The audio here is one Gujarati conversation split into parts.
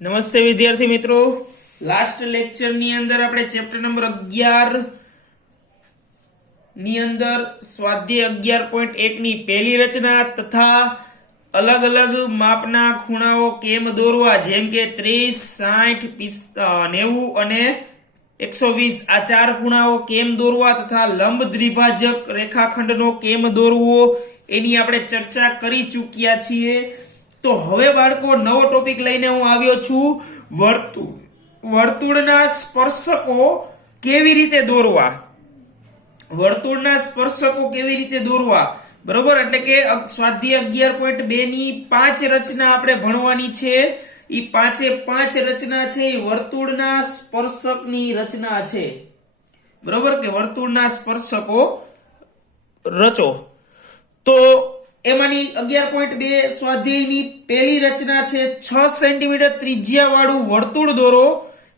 નમસ્તે વિદ્યાર્થી મિત્રો, લાસ્ટ લેક્ચર ની અંદર આપણે ચેપ્ટર નંબર 11 ની અંદર સ્વાધ્યાય 11.1 ની પહેલી રચના તથા અલગ અલગ માપના ખૂણાઓ કેમ દોરવા, જેમ કે 30, 60, 90 અને 120 આ ચાર ખૂણાઓ કેમ દોરવા તથા લંબ દ્વિભાજક રેખાખંડનો કેમ દોરવો એની આપણે ચર્ચા કરી ચૂક્યા છીએ। તો હવે બાળકો નવો ટોપિક લઈને હું આવ્યો છું, વર્તુળના સ્પર્શકો કેવી રીતે દોરવા। વર્તુળના સ્પર્શકો કેવી રીતે દોરવા, બરોબર। એટલે કે સ્વાધ્યાય 11.2 ની 5 રચના આપણે ભણવાની છે। ઈ 5 રચના છે એ વર્તુળના સ્પર્શકની રચના છે, બરોબર, કે વર્તુળના સ્પર્શકો રચો। તો એમાંની 11.2 સ્વાધ્યાયની પહેલી રચના છે, 6 સેન્ટીમીટર ત્રિજ્યા વાળું વર્તુળ દોરો,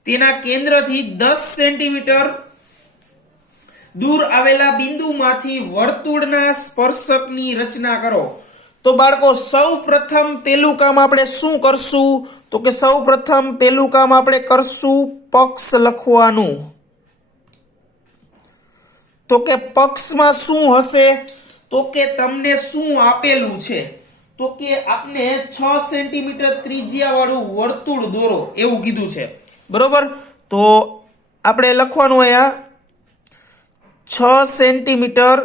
તેના કેન્દ્રથી 10 સેન્ટીમીટર દૂર આવેલા બિંદુમાંથી વર્તુળના સ્પર્શકની રચના કરો। તો બાળકો સૌ પ્રથમ પેલું કામ આપણે શું કરશું, તો કે સૌ પ્રથમ પેલું કામ આપણે કરશું પક્ષ લખવાનું। તો કે પક્ષમાં શું હશે, તો કે તમને શું આપેલું છે, તો કે આપને 6 સેન્ટીમીટર ત્રિજ્યા વાળું વર્તુળ દોરો એવું કીધું છે, બરોબર। તો આપણે લખવાનું અહીંયા 6 સેન્ટીમીટર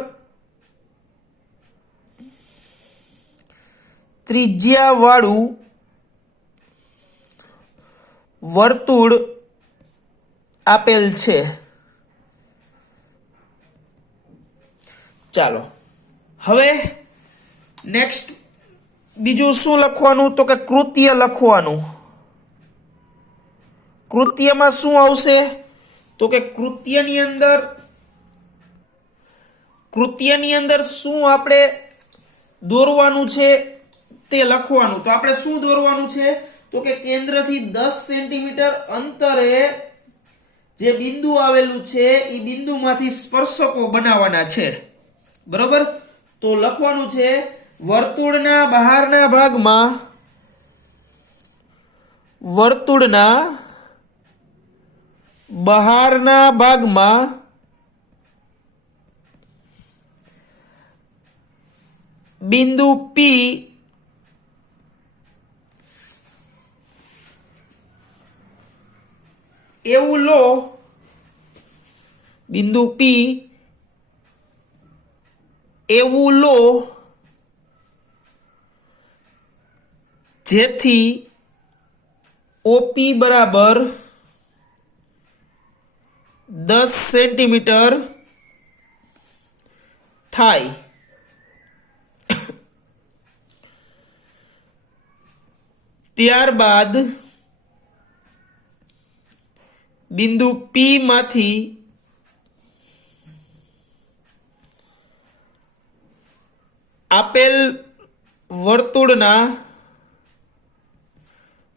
ત્રિજ્યા વાળું વર્તુળ આપેલ છે। ચાલો હવે નેક્સ્ટ બીજું શું લખવાનું, તો કે કૃત્ય લખવાનું। કૃત્યમાં શું આવશે, તો કે કૃત્યની અંદર શું આપણે દોરવાનું છે તે લખવાનું। તો આપણે શું દોરવાનું છે, તો કે કેન્દ્રથી 10 સેન્ટીમીટર અંતરે જે બિંદુ આવેલું છે એ બિંદુમાંથી સ્પર્શકો બનાવવાના છે, બરોબર। તો લખવાનું છે વર્તુળના બહારના ભાગમાં બિંદુ P એવું લો, બિંદુ P એવું લો જેથી OP બરાબર 10 સેન્ટીમીટર થાય। ત્યારબાદ બિંદુ P માંથી આપેલ વર્તુળના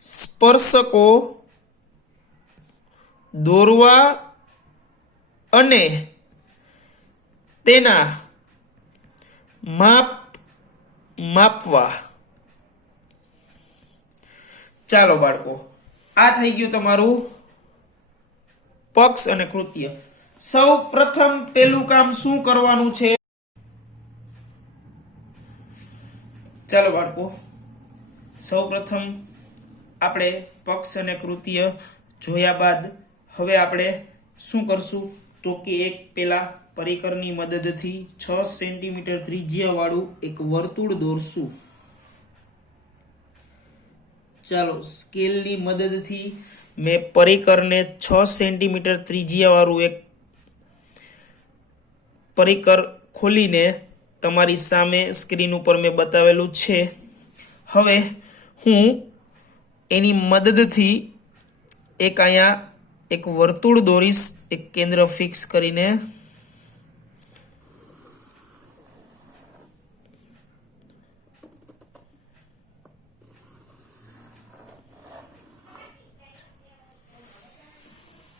સ્પર્શકો દોરવા અને તેના માપવા। ચાલો બાળકો, આ થઈ ગયું તમારું પક્ષ અને કૃત્ય। સૌ પ્રથમ પેલું કામ શું કરવાનું છે, ચાલો બાળકો સૌ પ્રથમ આપણે પક્ષ અને કૃત્ય જોયા બાદ હવે આપણે શું કરશું, તો કે એક પેલા પરિકરની મદદથી 6 સેન્ટીમીટર ત્રિજ્યા વાળું એક વર્તુળ દોરશું। ચાલો સ્કેલની મદદથી મેં પરિકરને 6 સેન્ટીમીટર ત્રિજ્યા વાળું એક પરિકર ખોલીને તમારી સામે સ્ક્રીન ઉપર મેં બતાવેલું છે। હવે હું એની મદદથી એક અહીંયા એક વર્તુળ દોરીશ, એક કેન્દ્ર ફિક્સ કરીને।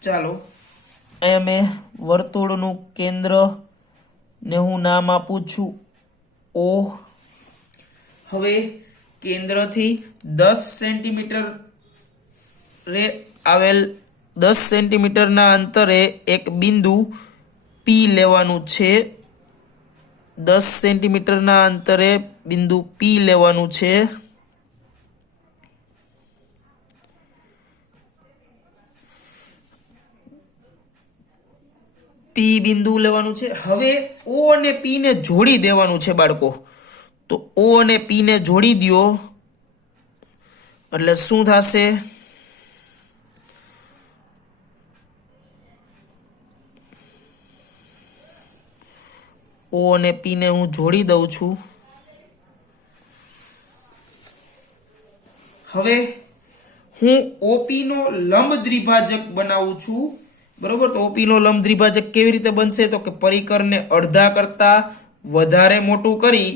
ચાલો અહીંયા મેં વર્તુળનું કેન્દ્ર ને હું નામ આપું છું O। હવે કેન્દ્રથી 10 સેન્ટીમીટર આવેલ 10 સેન્ટીમીટરના અંતરે એક બિંદુ પી લેવાનું છે. 10 સેન્ટીમીટરના અંતરે બિંદુ પી લેવાનું છે. પી બિંદુ લેવાનું છે. હવે ઓ અને પી ને જોડી દેવાનું છે બાળકો. તો ઓ અને પી ને જોડી દો એટલે શું થશે? ઓ અને પી ને હું જોડી દઉં છું. હવે હું ઓપી નો લંબ દ્વિભાજક બનાવું છું. બરોબર, તો ઓપી નો લંબ દ્વિભાજક કેવી રીતે બનશે? તો કે પરિકરને અડધા કરતા વધારે મોટું કરી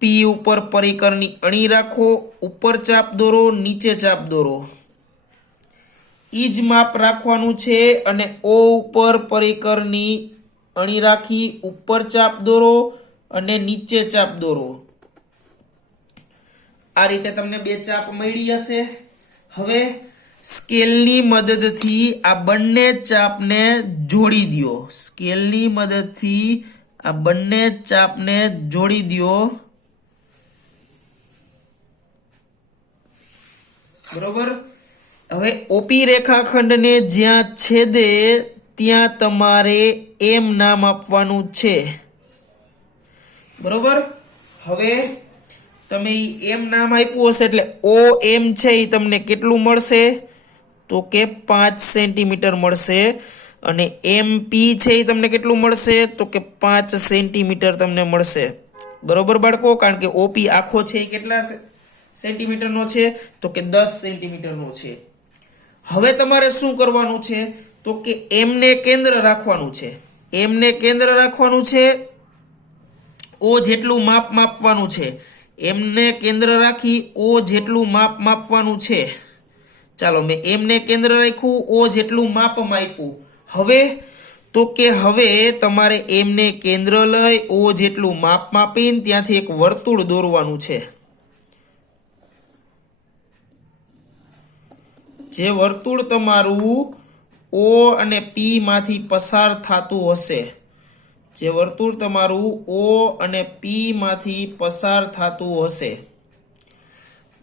પી ઉપર પરિકરની અણી રાખો, ઉપર ચાપ દોરો, નીચે ચાપ દોરો. ઈ જ માપ રાખવાનું છે અને ઓ ઉપર પરિકરની અણી રાખી ઉપર ચાપ દોરો અને નીચે ચાપ દોરો. આ રીતે તમને બે ચાપ મળી હશે. હવે સ્કેલની મદદથી આ બંને ચાપને જોડી દો. સ્કેલની મદદથી આ બંને ચાપને જોડી દો. બરોબર. હવે ઓપી રેખાખંડને જ્યાં છેદે ત્યાં તમારે એમ નામ આપવાનું છે. બરોબર. હવે તમે એમ નામ આપ્યું હશે એટલે ઓ એમ છે એ તમને કેટલું મળશે? તો કે 5 સેન્ટીમીટર મળશે. અને એમ પી છે એ તમને કેટલું મળશે? તો કે 5 સેન્ટીમીટર તમને મળશે. બરોબર બાળકો, કારણ કે ઓપી આખો છે એ કેટલા સેન્ટીમીટરનો છે? તો કે 10 સેન્ટીમીટરનો છે. હવે તમારે શું કરવાનું છે? તો કે એમને કેન્દ્ર રાખવાનું છે. એમને કેન્દ્ર રાખવાનું છે. ઓ જેટલું માપ માપવાનું છે. એમને કેન્દ્ર રાખી ઓ જેટલું માપ માપવાનું છે. ચાલો, મેં એમને કેન્દ્ર રાખ્યું, ઓ જેટલું માપ માપ્યું. હવે તો કે હવે તમારે એમને કેન્દ્ર લઈ ઓ જેટલું માપ માપીને ત્યાંથી એક વર્તુળ દોરવાનું છે. જે વર્તુળ તમારું ઓ અને પી માંથી પસાર થતું હશે. જે વર્તુળ તમારું ઓ અને પી માંથી પસાર થતું હશે.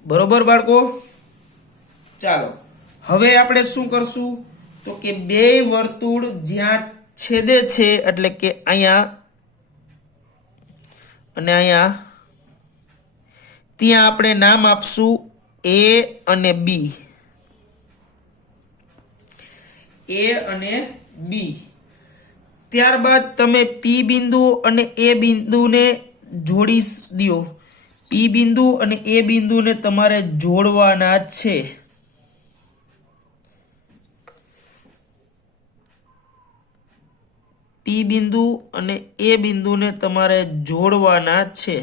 બરોબર બાળકો? ચાલો, હવે આપણે શું કરશું? તો કે બે વર્તુળ જ્યાં છેદે છે એટલે કે અહીંયા અને અહીંયા, ત્યાં આપણે નામ આપશું એ અને બી. એ અને બી. ત્યારબાદ તમે પી બિંદુ અને એ બિંદુને જોડી દો. પી બિંદુ અને એ બિંદુને તમારે જોડવાના છે. પી બિંદુ અને એ બિંદુને તમારે જોડવાના છે.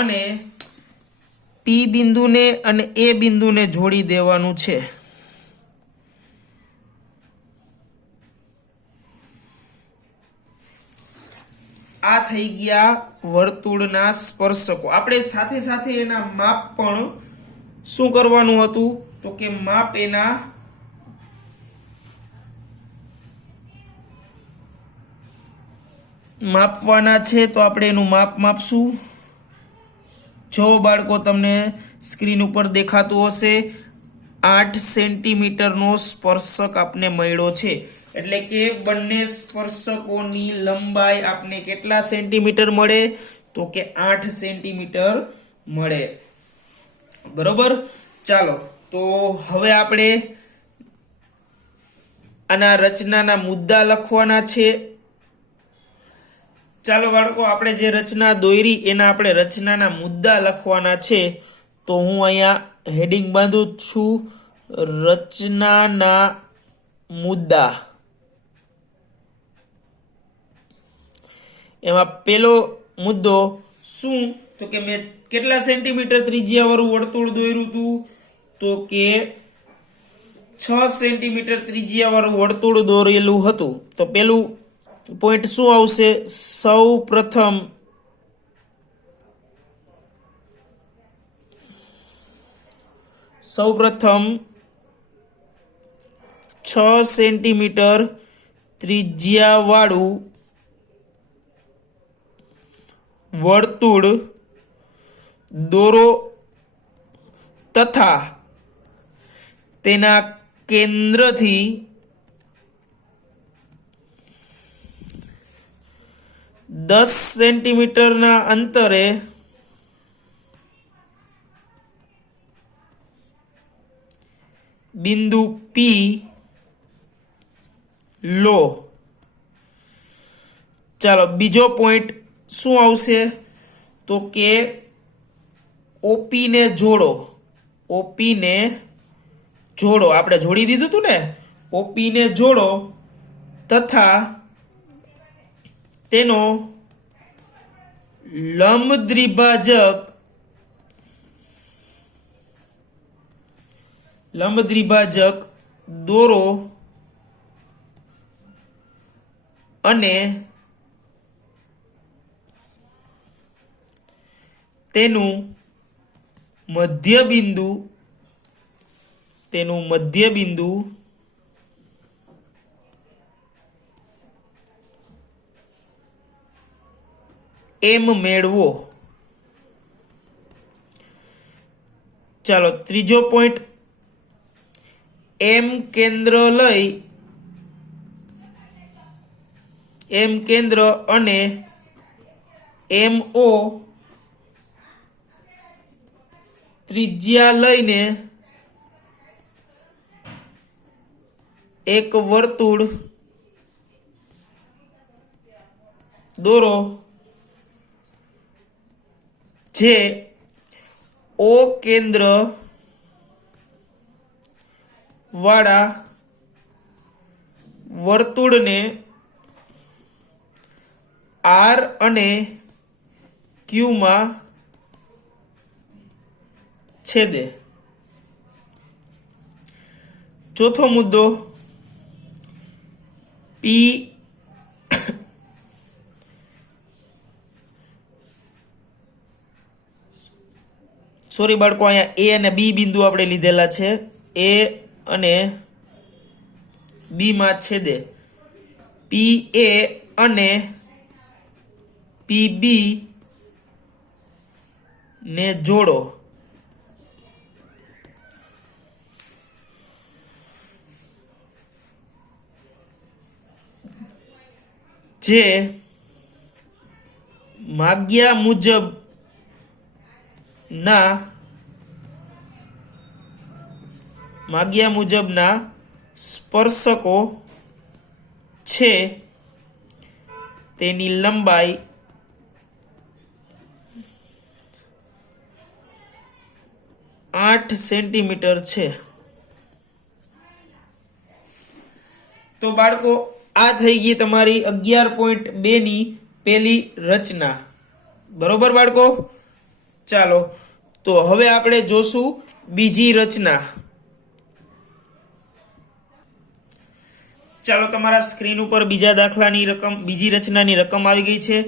અને પી બિંદુને અને એ બિંદુને જોડી દેવાનું છે. આ થઈ ગયા વર્તુળના સ્પર્શકો. આપણે સાથે સાથે એના માપ પણ શું કરવાનું હતું? તો કે માપ એના માપવાના છે. તો આપણે એનું માપ માપશું. જો બાળકો તમને સ્ક્રીન ઉપર દેખાતું હશે 8 સેન્ટીમીટરનો સ્પર્શક આપને મળ્યો છે. એટલે કે બંને સ્પર્શકોની લંબાઈ આપને કેટલા સેન્ટીમીટર મળે? તો કે 8 સેન્ટીમીટર મળે. બરોબર. ચાલો, તો હવે આપણે આના રચનાના મુદ્દા લખવાના છે. ચાલો બાળકો, આપણે જે રચના દોરી એના આપણે રચનાના મુદ્દા લખવાના છે. તો હું અહીંયા હેડિંગ બાંધું છું, રચનાના મુદ્દા. એમાં પેલો મુદ્દો શું? તો કે મેં કેટલા સેન્ટીમીટર ત્રિજ્યા વાળું વર્તુળ દોર્યું હતું? તો કે 6 સેન્ટીમીટર ત્રિજ્યા વાળું વર્તુળ દોરેલું હતું તો પેલું પોઈન્ટ શું આવશે? સૌ પ્રથમ 6 સેન્ટીમીટર ત્રિજ્યા વાળું વર્તુળ દોરો તથા તેના કેન્દ્રથી 10 સેન્ટીમીટરના અંતરે બિંદુ પી લો. ચાલો બીજો પોઈન્ટ શું આવશે? તો કે ઓપી ને જોડો. ઓપી ને જોડો, આપણે જોડી દીધું હતું ને, ઓપી ને જોડો તથા તેનો લંબ દ્વિભાજક દોરો અને તેનું મધ્ય બિંદુ એમ મેળવો. ચાલો ત્રીજો પોઈન્ટ, એમ કેન્દ્ર અને MO ત્રિજ્યા લઈને એક વર્તુળ દોરો જે O કેન્દ્ર વાળા વર્તુળને R અને Q માં છેદે. ચોથો મુદ્દો, સોરી બાળકો, અહીંયા A અને B બિંદુ આપણે લીધેલા છે. A અને B માં છેદે. PA અને PB ને જોડો. જે માગ્યા મુજબના સ્પર્શકો છે તેની લંબાઈ 8 સેન્ટીમીટર છે. તો બાળકો આ થઈ ગઈ તમારી 11.2 ની પેલી રચના. બરોબર બાળકો? ચાલો તો હવે આપણે જોશું બીજી રચના. ચાલો તમારા સ્ક્રીન ઉપર બીજી રચનાની રકમ આવી ગઈ છે.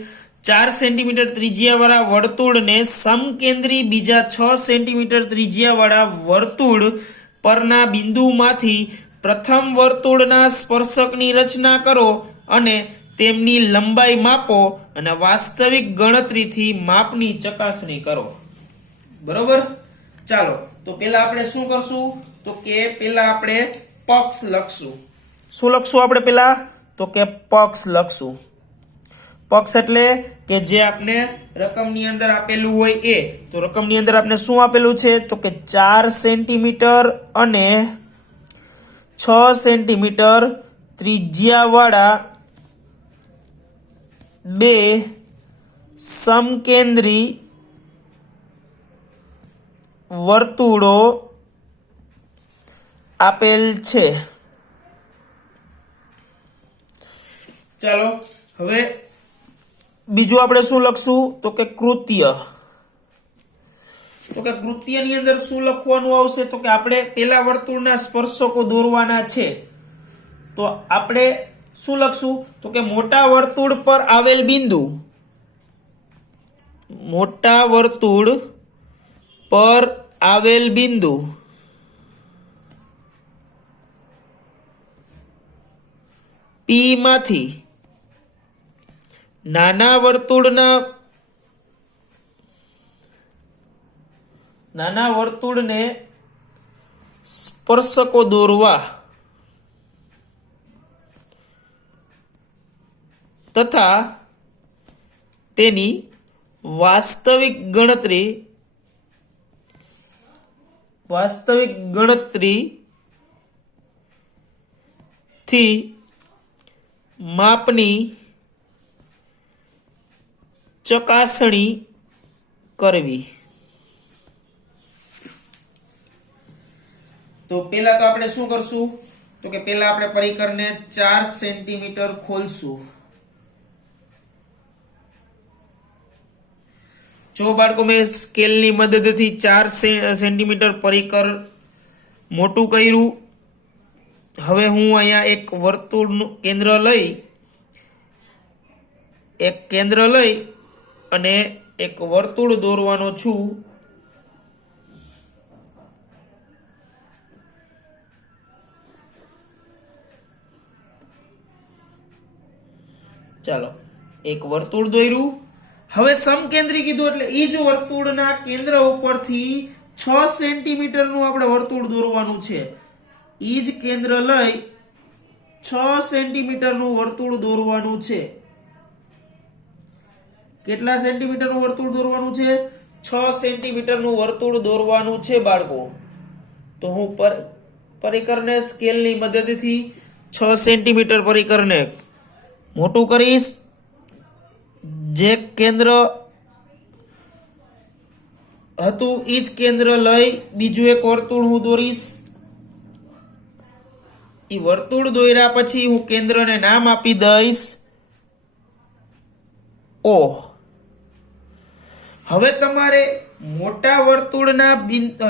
4 સેન્ટીમીટર ત્રિજ્યાવાળા વર્તુળને સમકેન્દ્રી બીજા 6 સેન્ટીમીટર ત્રિજ્યાવાળા વર્તુળ પરના બિંદુમાંથી પ્રથમ વર્તુળના સ્પર્શકની રચના કરો અને તેમની લંબાઈ માપો અને વાસ્તવિક ગણતરીથી માપની ચકાસણી કરો. બરોબર? ચાલો તો પેલા આપણે શું કરશું? તો કે પેલા આપણે પક્ષ લખશું. શું લખશું આપણે પેલા? તો કે પક્ષ લખશું. પક્ષ એટલે કે જે આપણે રકમની અંદર આપેલું હોય એ. તો રકમની અંદર આપણે શું આપેલું છે? તો કે 4 સેન્ટીમીટર અને 6 સેન્ટીમીટર ત્રિજ્યાવાળા બે સમકેન્દ્રી વર્તુળો આપેલ છે. ચાલો હવે બીજું આપણે શું લખશું? તો કે કૃત્ય. તો કે કૃત્યની અંદર શું લખવાનું આવશે? તો કે આપણે પેલા વર્તુળના સ્પર્શકો દોરવાના છે, તો આપણે શું લખશું? તો કે મોટા વર્તુળ પર આવેલ બિંદુ, મોટા વર્તુળ પર આવેલ બિંદુ પી માંથી નાના વર્તુળને સ્પર્શકો દોરવા તથા તેની વાસ્તવિક ગણતરી થી માપની ચકાસણી કરવી. તો પેલા તો આપણે શું કરશું? તો કે પેલા આપણે પરિકરને 4 સેન્ટીમીટર ખોલશું. જો બાળકો મેં સ્કેલની મદદથી 4 સેન્ટીમીટર પરિકર મોટું કર્યું. હવે હું અહીંયા એક વર્તુળનું કેન્દ્ર લઈ અને એક વર્તુળ દોરવાનો છું. ચાલો, એક વર્તુળ દોર્યું. હવે સમકેન્દ્રી કીધું એટલે ઈ જ વર્તુળના કેન્દ્ર ઉપરથી 6 સેન્ટીમીટર નું આપણે વર્તુળ દોરવાનું છે. ઈ જ કેન્દ્ર લઈ 6 સેન્ટીમીટર નું વર્તુળ દોરવાનું છે. કેટલા સેન્ટીમીટર નું વર્તુળ દોરવાનું છે? 6 સેન્ટીમીટર નું વર્તુળ દોરવાનું છે બાળકો. તો હું પરિકરને સ્કેલની મદદથી 6 સેન્ટીમીટર પરિકરને મોટું કરીશ. જે કેન્દ્ર હતું ઈ જ કેન્દ્ર લઈ બીજું એક વર્તુળ હું દોરીશ. ઈ વર્તુળ દોર્યા પછી હું કેન્દ્રને નામ આપી દઈશ O. હવે તમારે મોટા વર્તુળના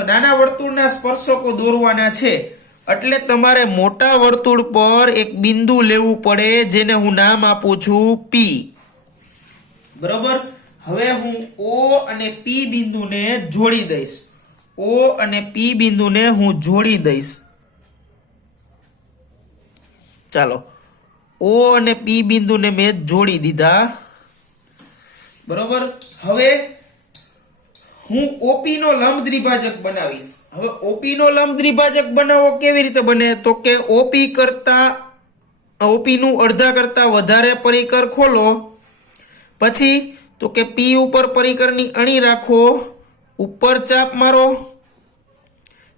નાના વર્તુળના સ્પર્શકો દોરવાના છે, એટલે તમારે મોટા વર્તુળ પર એક બિંદુ લેવું પડે જેને હું નામ આપું છું P. બરોબર. હવે હું O અને P બિંદુને જોડી દઈશ. O અને P બિંદુને હું જોડી દઈશ. ચાલો, O અને P બિંદુને મેં જોડી દીધા. બરોબર. હવે હું OP નો લંબ દ્વિભાજક બનાવીશ. હવે OP નો લંબ દ્વિભાજક બનાવવો કેવી રીતે બને? તો કે OP નું અડધા કરતા વધારે પરિકર ખોલો, પછી તો કે P ઉપર પરિકરની અણી રાખો, ઉપર ચાપ મારો,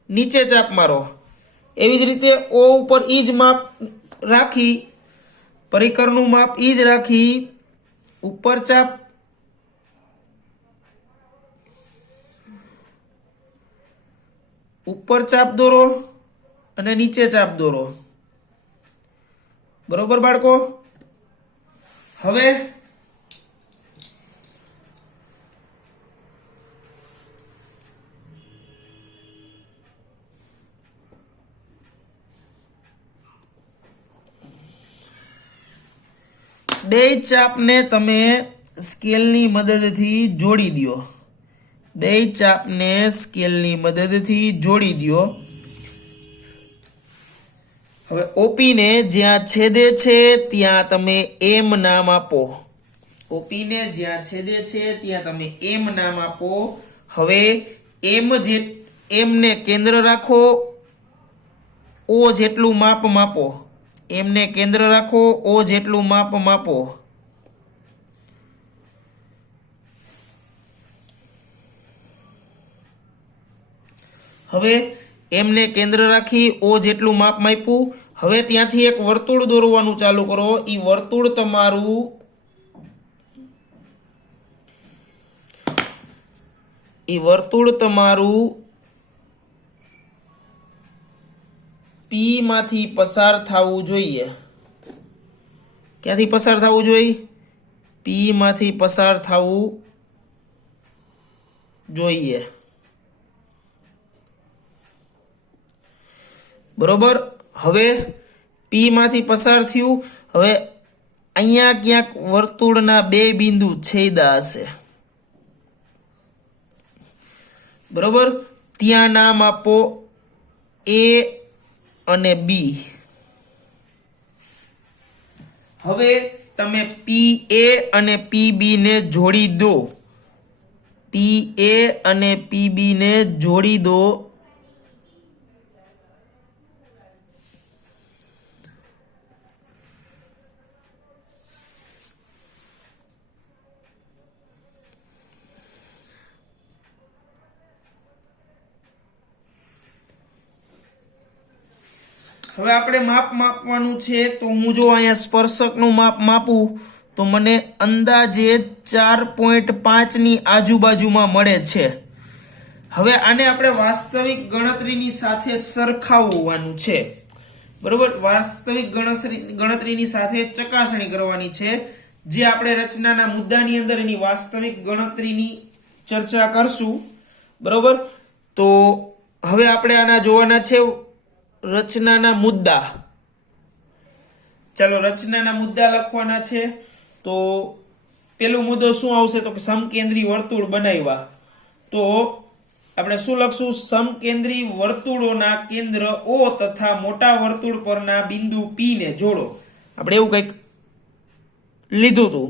નીચે ચાપ મારો. એવી જ રીતે O ઉપર ઈ જ માપ રાખી, પરિકરનું માપ ઈ જ રાખી, ઉપર ચાપ દોરો અને નીચે ચાપ દોરો. બરોબર બાળકો. હવે બે ચાપને તમે સ્કેલની મદદથી જોડી દો. બે ચાપને સ્કેલની મદદથી જોડી દો. હવે OP ને જ્યાં છેદે છે ત્યાં તમે M નામ આપો. OP ને જ્યાં છેદે છે ત્યાં તમે M નામ આપો. હવે M ને કેન્દ્ર રાખો, O જેટલું માપ માપો. M ને કેન્દ્ર રાખો, O જેટલું માપ માપો. હવે M ને કેન્દ્ર રાખી O જેટલું માપ માપ્યું. હવે ત્યાંથી એક વર્તુળ દોરવાનું ચાલુ કરો. ઈ વર્તુળ તમારું P માંથી પસાર થવું જોઈએ. ક્યાંથી પસાર થવું જોઈએ? P માંથી પસાર થવું જોઈએ. બરોબર. હવે પી માંથી પસાર થયું. હવે અહીંયા ક્યાંક વર્તુળના બે બિંદુ છેદા હશે, બરોબર. ત્યાં નામ આપો એ અને બી. હવે તમે પી એ અને પી બી ને જોડી દો. પી એ અને પી બી ને જોડી દો. હવે આપણે માપ માપવાનું છે. તો હું જો અહીંયા સ્પર્શકનું માપ માપું તો મને અંદાજે 4.5 ની આજુબાજુમાં મળે છે. હવે આને આપણે વાસ્તવિક ગણતરીની સાથે સરખાવવાનું છે, બરોબર. વાસ્તવિક ગણતરીની સાથે ચકાસણી કરવાની છે, જે આપણે રચનાના મુદ્દાની અંદર એની વાસ્તવિક ગણતરીની ચર્ચા કરશું, બરોબર. તો હવે આપણે આના જોવાના છે રચનાના મુદ્દા. ચાલો રચનાના મુદ્દા લખવાના છે. તો પેલો મુદ્દો શું આવશે? તો કે સમકેન્દ્રી વર્તુળ બનાવ્યા. તો આપણે શું લખશું? સમકેન્દ્રી વર્તુળોના કેન્દ્ર O તથા મોટા વર્તુળ પરના બિંદુ P ને જોડો. આપણે એવું કંઈક લીધું હતું.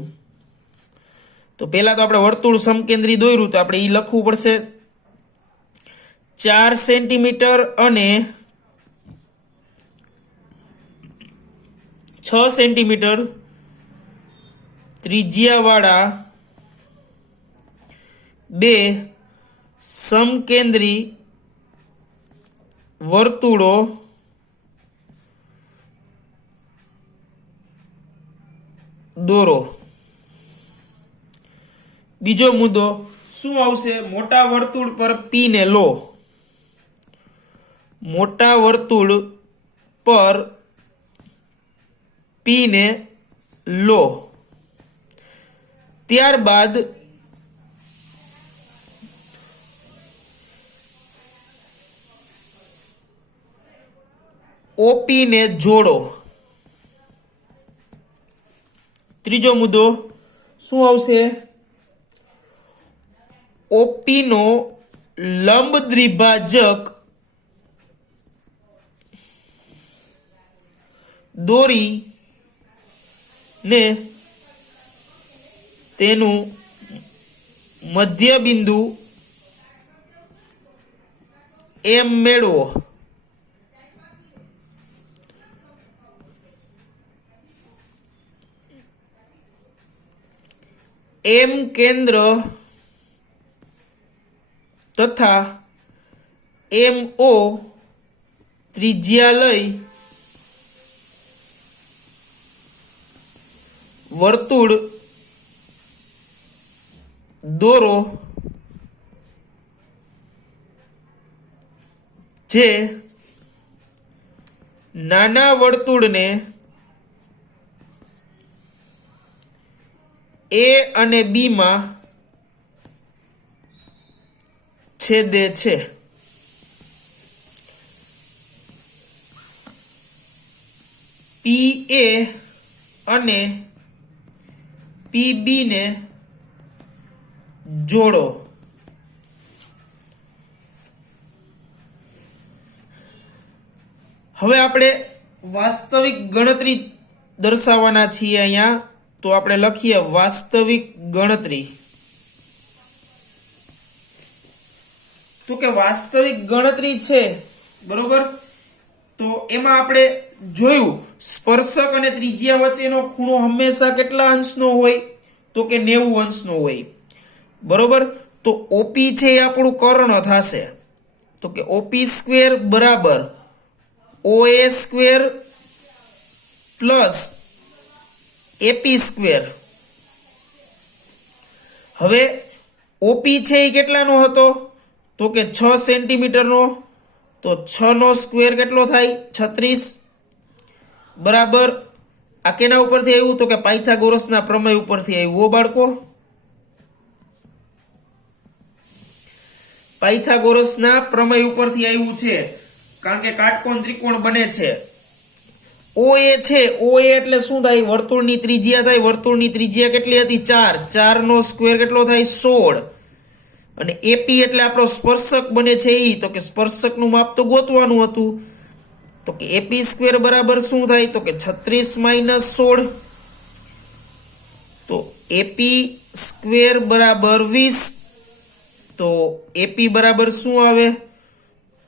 તો પહેલા તો આપણે વર્તુળ સમકેન્દ્રી દોર્યું, તો આપણે એ લખવું પડશે 4 સેન્ટીમીટર અને 6 સેન્ટીમીટર ત્રિજ્યાવાળા બે સમકેન્દ્રી વર્તુળો દોરો. બીજો મુદ્દો શું આવશે? મોટા વર્તુળ પર P ને લો. મોટા વર્તુળ પર P ને લો. ત્યારબાદ OP ને જોડો. ત્રીજો મુદ્દો શું આવશે? OP નો લંબ દ્વિભાજક દોરી ને તેનું મધ્ય બિંદુ એમ મેળવો. એમ કેન્દ્ર તથા MO ત્રિજ્યા લઈ વર્તુળ દોરો, જે નાના વર્તુળને A અને B માં છેદે છે. PA અને PB ને જોડો. હવે આપણે વાસ્તવિક ગણતરી દર્શાવવાના છીએ અહીંયા. તો આપણે લખીએ વાસ્તવિક ગણતરી. તો કે વાસ્તવિક ગણતરી છે, બરોબર. તો એમાં આપણે જોયું સ્પર્શક અને ત્રિજ્યા વચ્ચેનો ખૂણો હંમેશા કેટલા અંશનો હોય? તો કે 90 અંશનો હોય, બરોબર. તો OP છે એ આપણું કર્ણ થશે. તો કે OP સ્ક્વેર બરાબર OA square plus AP square. હવે OP છે એ કેટલાનો હતો? તો કે 6 સેન્ટીમીટરનો. તો 6 નો સ્ક્વેર કેટલો થાય? 36 બરાબર. આ કેના ઉપરથી આવ્યું? તો કે પાયથાગોરસના પ્રમેય ઉપરથી આવ્યું. ઓ બાળકો, પાયથાગોરસના પ્રમેય ઉપરથી આવ્યું છે. કારણ કે કાટકોણ ત્રિકોણ બને છે. OA છે, OA એટલે શું થાય? વર્તુળની ત્રિજ્યા થાય. વર્તુળની ત્રિજ્યા કેટલી હતી? 4. 4 નો સ્ક્વેર કેટલો થાય? 16. અને AP એટલે આપણો સ્પર્શક બને છે ઈ, તો કે સ્પર્શકનું માપ તો ગોતવાનું હતું. તો કે AP સ્ક્વેર બરાબર શું થાય? તો કે 36 માઇનસ 16. તો AP સ્ક્વેર બરાબર 20. તો AP બરાબર શું આવે?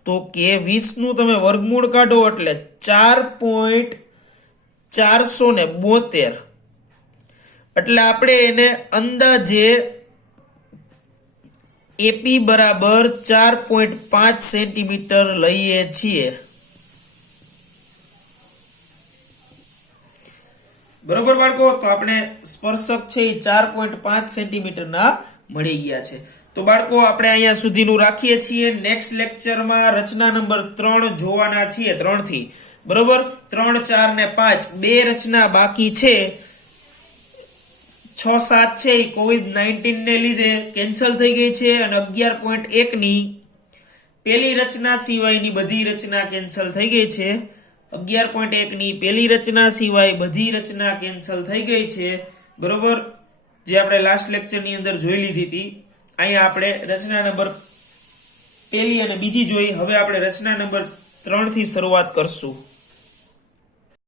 તો કે 20 નું તમે વર્ગમૂળ કાઢો એટલે 4.472. એટલે આપણે એને અંદાજે AP બરાબર 4.5 સેન્ટીમીટર લઈએ છીએ. બરોબર બાળકો, તો આપણે સ્પર્શક છે એ 4.5 સેન્ટીમીટર ના મળી ગયા છે. તો બાળકો આપણે અહીંયા સુધીનું રાખીએ છીએ. નેક્સ્ટ લેક્ચરમાં રચના નંબર 3 જોવાના છીએ 3 થી. બરોબર, 3, 4 ને 5 બે રચના બાકી છે. 6, 7 છે એ COVID-19 ને લીધે કેન્સલ થઈ ગઈ છે અને 11.1 ની પેલી રચના સિવાયની બધી રચના કેન્સલ થઈ ગઈ છે. 11.1 ની પેલી રચના સિવાય બધી રચના કેન્સલ થઈ ગઈ છે. બરોબર, જે આપણે લાસ્ટ લેક્ચરની અંદર જોઈ લીધી હતી. અહીંયા આપણે રચના નંબર પહેલી અને બીજી જોઈ. હવે આપણે રચના નંબર 3 થી શરૂઆત કરશું.